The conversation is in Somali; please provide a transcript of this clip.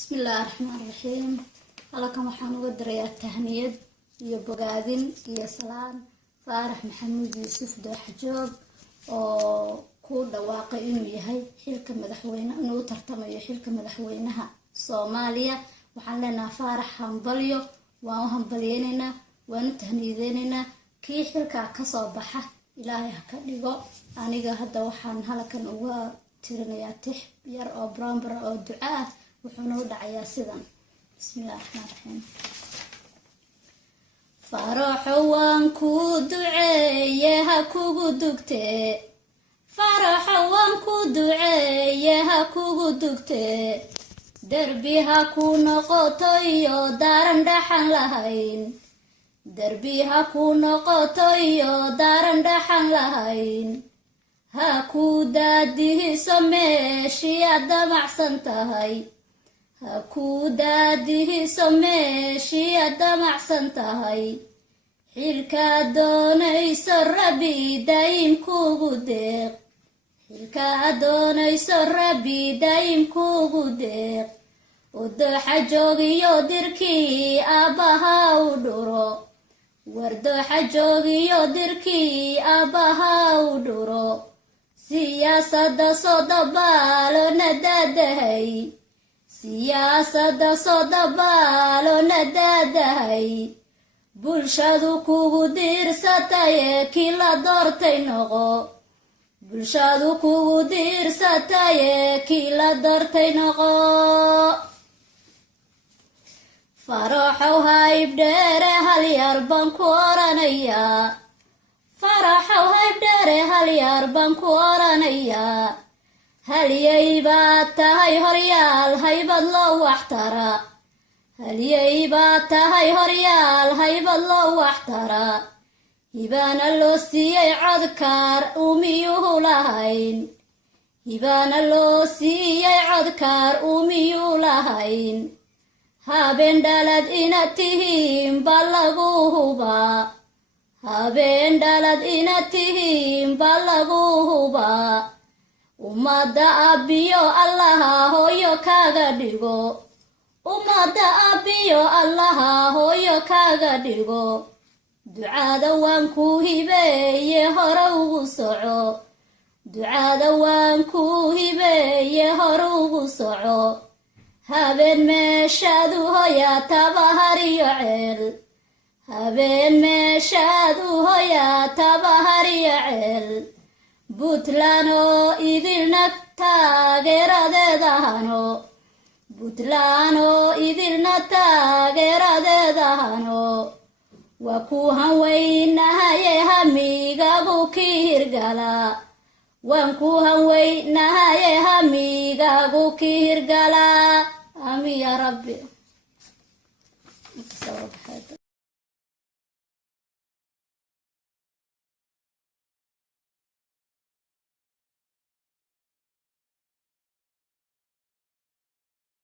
بسم الله الرحمن الرحيم. halkan waxaan uga dirayaa tahniyad iyo bogaadin iyo salaan Faarax Maxamuud Yuusuf Dooxjoog oo ku dhawaaqay inuu yahay xilka madaxweyne inuu tartamayo xilka madaxweynaha Soomaaliya. waxaan leenahay Faarax hambalyo, waan hambalyeynaa, waan tahniideynaa kii xilka ka soo baxa Ilaahay ha ka dhigo. aniga hadda waxaan halkan uga tirinayaa tix yar oo bromber oo ducaa wuxuuna u dhacayaa sidan. بسم الله الرحمن الرحيم. فرح وانكو دعيها كوغو دكتي، فرح وانكو دعيها كوغو دكتي، دربيها كونا قطيو دارن دحن لهين، دربيها كونا قطيو دارن دحن لهين، هاكو داديه سميشي الدمع سنتهي، هاكو داديه سميشي الدمع سنتهي، حيلكا دونيسو ربي دايم كوغو ديق، حيلكا دونيسو ربي دايم كوغو ديق، ودوحا جوغيو ديركي آباها ودورو، وردوحا جوغيو ديركي آباها ودورو، سياسة صدبالو ندادهي، سياسة صدبالو ندادهي، بلشادو كوغو ديرساتاي كيلا دورتي نغو، بلشادو كوغو ديرساتاي كيلا دورتي نغو. فرحو هاي بداري هالياربان كورانيا، فرحو هاي بداري هالياربان كورانيا، هاليايبات هاي هريال هاي بدلو واحترا، هاليايبات هاي هريال هاي بدلو واحترا، هبان اللوسي عذكار أميوه لهين، هبان اللوسي عذكار أميوه لهين، هابين دالد إنتهيم بلغوه با، هابين دالد إنتهيم بلغوه با، umada abiyo allaha hooyo kaaga dhigo, umada abiyo allaha hooyo kaaga dhigo, ducada waan ku hibeeye hore ugu soco, ducada waan ku hibeeye hore ugu soco, habeen meeshaadu hoyaataba hariyo ceel, habeen meeshaadu hoyaataba hariyo ceel, butlano idilna taageeradeedahano, butlano idilna taageeradeedahano, waa ku hanweynahaye hamigagu kihirgala, waan ku hanweynahaye hamigagu kihirgala. amin ya rabbi.